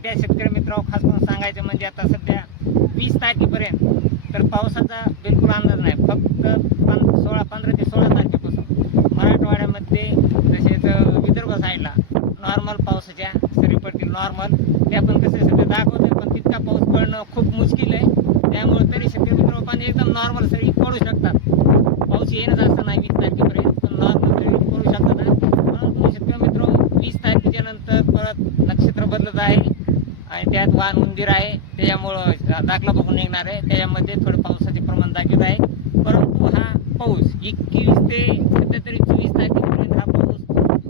सध्या शेतकरी मित्रांनो खास करून सांगायचं म्हणजे आता सध्या 20 तारखेपर्यंत तर पावसाचा बिलकुल अंदाज नाही. फक्त 15 ते 16 तारखेपासून मराठवाड्यामध्ये तसेच विदर्भ साईडला नॉर्मल पावसाच्या सरी पडतील. नॉर्मल त्या पण कसं सध्या दाखवते, पण तितका पाऊस पडणं खूप मुश्किल आहे. त्यामुळे तरी शेतकरी मित्रांनो पाणी एकदम नॉर्मल सरी पडू शकतात. पाऊस येणंच असं नाही 20 तारखेपर्यंत, पण नॉर्मल सरी पडू शकतात. परंतु शेतकरी मित्रांनो 20 तारखेच्या नंतर परत नक्षत्र बदलत आहे आणि त्यात वाहन उंदीर आहे, त्याच्यामुळं दाखला बघून निघणार आहे. त्याच्यामध्ये थोडं पावसाचे प्रमाण दाखवत आहे. परंतु हा पाऊस 21 ते सध्या तरी 24 तारखेपर्यंत हा पाऊस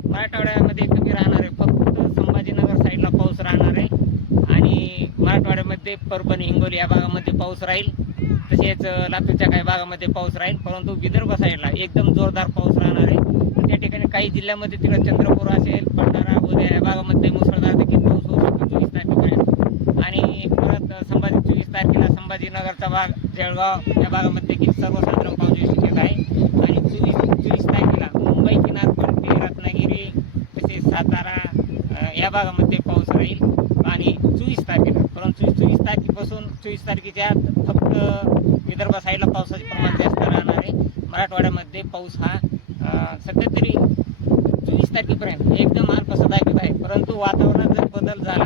मराठवाड्यामध्ये कमी राहणार आहे. फक्त संभाजीनगर साईडला पाऊस राहणार आहे आणि मराठवाड्यामध्ये परभणी हिंगोली या भागामध्ये पाऊस राहील. तसेच लातूरच्या काही भागामध्ये पाऊस राहील. परंतु विदर्भ साईडला एकदम जोरदार पाऊस राहणार आहे. त्या ठिकाणी काही जिल्ह्यामध्ये तिकडे चंद्रपूर असेल, भंडारा उद्या या भागामध्ये मुसळधार देखील पाऊस होऊ शकतो 24 तारखेपर्यंत. आणि परत 24 तारखेला संभाजीनगरचा भाग, जळगाव या भागामध्ये देखील सर्वसाधारण पाऊस येऊ शकत आहे. आणि 24 तारखेला मुंबई किनारपट्टी, रत्नागिरी तसेच सातारा या भागामध्ये पाऊस राहील. आणि 24 तारखेला, परंतु 24 तारखेपासून 24 तारखेच्या फक्त विदर्भ साईडला पावसाचे प्रमाण जास्त राहणार आहे. मराठवाड्यामध्ये पाऊस हा सध्या तरी 24 तारखेपर्यंत एकदम अल्पसा दाखवत आहे. परंतु वातावरणात जर बदल झाला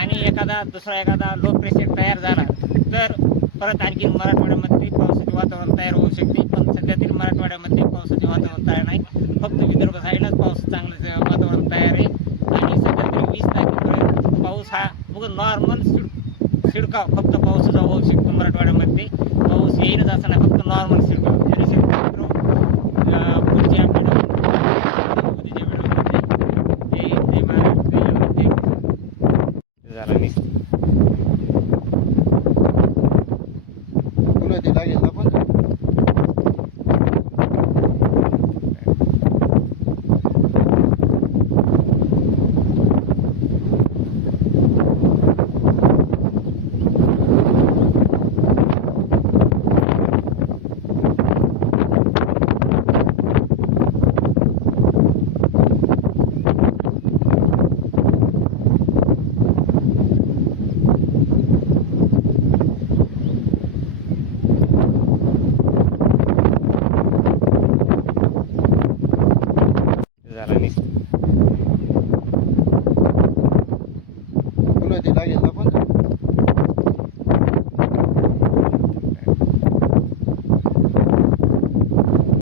आणि एखादा लो प्रेशर तयार झाला तर परत आणखी मराठवाड्यामध्ये पावसाचे वातावरण तयार होऊ शकते. पण सध्या तरी मराठवाड्यामध्ये पावसाचे वातावरण तयार नाही. फक्त विदर्भ साईडलाच पाऊस चांगलं वातावरण तयार आहे. आणि सध्या तरी 20 तारखेपर्यंत पाऊस हा नॉर्मल शिडकाव फक्त पावसाचा होऊ शकतो. मराठवाड्यामध्ये पाऊस येईनच असं नाही, फक्त नॉर्मल शिडकाव. पुढच्या उद्याच्या व्हिडिओमध्ये जय महाराष्ट्र झाला नाही तुला ते लागेल ना पण झाला नाही तुला ते लागेल